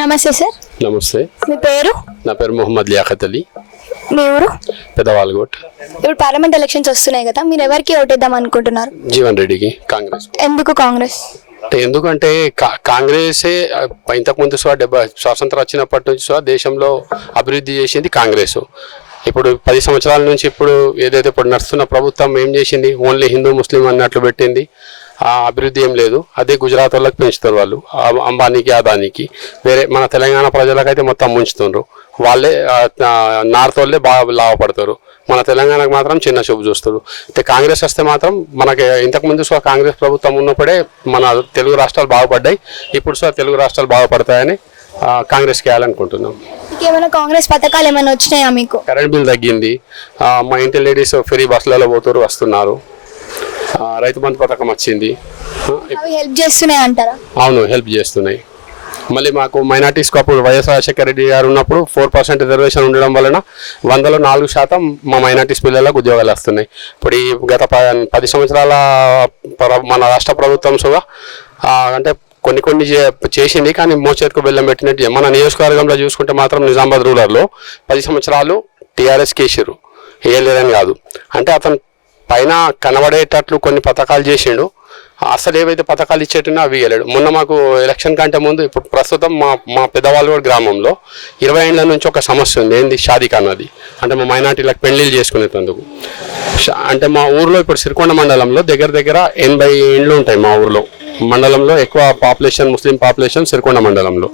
నమస్తే సార్. నమస్తే. మీ పేరు? నా పేరు మొహమ్మద్ లియాఖత్ అలీ. మీ ఊరు? పెదవాల్గోట్. ఇప్పుడు పార్లమెంట్ ఎలక్షన్స్ వస్తున్నాయి కదా, మీరు ఎవరికి ఓటేద్దాం అనుకుంటున్నారు? జీవన్ రెడ్డికి, కాంగ్రెస్. ఎందుకు కాంగ్రెస్? ఎందుకంటే కాంగ్రెసే ఇంతకుముందు స్వాతంత్రం వచ్చినప్పటి నుంచి దేశంలో అభివృద్ధి చేసింది కాంగ్రెస్. ఇప్పుడు 10 సంవత్సరాల నుంచి ఇప్పుడు ఏదైతే ఇప్పుడు నడుస్తున్న ప్రభుత్వం ఏం చేసింది, ఓన్లీ హిందూ ముస్లిం అన్నట్లు పెట్టింది. ఆ అభివృద్ధి ఏం లేదు. అదే గుజరాత్ వాళ్ళకి పెంచుతారు వాళ్ళు, అంబానీకి అదానికి. వేరే మన తెలంగాణ ప్రజలకైతే మొత్తం ముంచుతుండ్రు. వాళ్ళే నార్త్ వాళ్ళే బాగా లాభపడతారు, మన తెలంగాణకు మాత్రం చిన్న చూపు చూస్తారు. అయితే కాంగ్రెస్ వస్తే మాత్రం మనకి ఇంతకుముందు కాంగ్రెస్ ప్రభుత్వం ఉన్నప్పుడే మన తెలుగు రాష్ట్రాలు బాగుపడ్డాయి. ఇప్పుడు తెలుగు రాష్ట్రాలు బాగుపడతాయని కాంగ్రెస్కి వేయాలనుకుంటున్నాం. ఏమైనా కాంగ్రెస్ పథకాలు ఏమైనా వచ్చినాయా మీకు? కరెంట్ బిల్ తగ్గింది, మా ఇంటి లేడీస్ ఫ్రీ బస్సులలో పోతారు వస్తున్నారు, రైతు బంధు పథకం వచ్చింది. అవి హెల్ప్ చేస్తున్నాయి అంటారా? అవును, హెల్ప్ చేస్తున్నాయి. మళ్ళీ మాకు మైనార్టీస్కి అప్పుడు వైఎస్ రాజశేఖర రెడ్డి గారు ఉన్నప్పుడు 4% రిజర్వేషన్ ఉండడం వలన 100లో 4% మా మైనార్టీస్ పిల్లలకు ఉద్యోగాలు వస్తున్నాయి. ఇప్పుడు ఈ గత 10 సంవత్సరాల మన రాష్ట్ర ప్రభుత్వం అంటే కొన్ని చేసింది, కానీ మోచేతికి బెల్లం పెట్టినట్టు. మన నియోజకవర్గంలో చూసుకుంటే మాత్రం నిజామాబాద్ రూరల్లో 10 సంవత్సరాలు టీఆర్ఎస్ కేసీఆర్ వేయలేదని కాదు, అంటే అతను పైన కనబడేటట్లు కొన్ని పథకాలు చేసిండు. అసలు ఏవైతే పథకాలు ఇచ్చేట్టున్నా అవి ఇవ్వలేడు. మొన్న మాకు ఎలక్షన్ కంటే ముందు ఇప్పుడు ప్రస్తుతం మా పెద్దవాళ్ళ గ్రామంలో 20 ఏళ్ళ నుంచి ఒక సమస్య ఉంది. ఏంది? షాదీ అన్నది. అంటే మా మైనార్టీలకు పెళ్లిళ్ళు చేసుకునేందుకు. అంటే మా ఊర్లో ఇప్పుడు సిరికొండ మండలంలో దగ్గర 80 ఇండ్లు ఉంటాయి. మా ఊర్లో మండలంలో ఎక్కువ పాపులేషన్ ముస్లిం పాపులేషన్ సిరికొండ మండలంలో.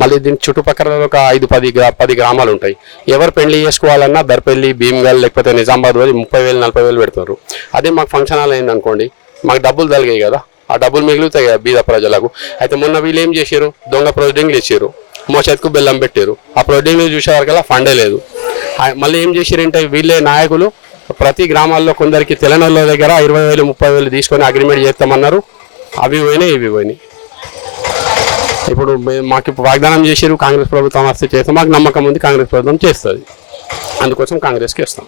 మళ్ళీ దీని చుట్టుపక్కల ఒక 5-10 గ్రామాలు ఉంటాయి. ఎవరు పెళ్లి చేసుకోవాలన్నా దర్పల్లి, భీమ్గల్ లేకపోతే నిజామాబాద్ పోయి 30,000 40,000 పెడతారు. అదే మాకు ఫంక్షన్ హాల్ అయిందనుకోండి, మాకు డబ్బులు తలిగాయి కదా, ఆ డబ్బులు మిగులుతాయి కదా బీద ప్రజలకు. అయితే మొన్న వీళ్ళు ఏం చేశారు, దొంగ ప్రొసీడింగ్లు ఇచ్చారు, మోచేతికు బెల్లం పెట్టారు. ఆ ప్రొసీడింగ్లు చూసేవారికల్లా ఫండే లేదు. మళ్ళీ ఏం చేశారంటే వీళ్ళే నాయకులు ప్రతి గ్రామాల్లో కొందరికి తెలంగాణ దగ్గర 20,000 30,000 తీసుకొని అగ్రిమెంట్ చేస్తామన్నారు. అవి పోయినాయి, ఇవి పోయినాయి. ఇప్పుడు మాకు ఇప్పుడు వాగ్దానం చేశారు కాంగ్రెస్ ప్రభుత్వం వస్తే చేస్తాం. మాకు నమ్మకం ఉంది కాంగ్రెస్ ప్రభుత్వం చేస్తుంది, అందుకోసం కాంగ్రెస్కి ఇస్తాం.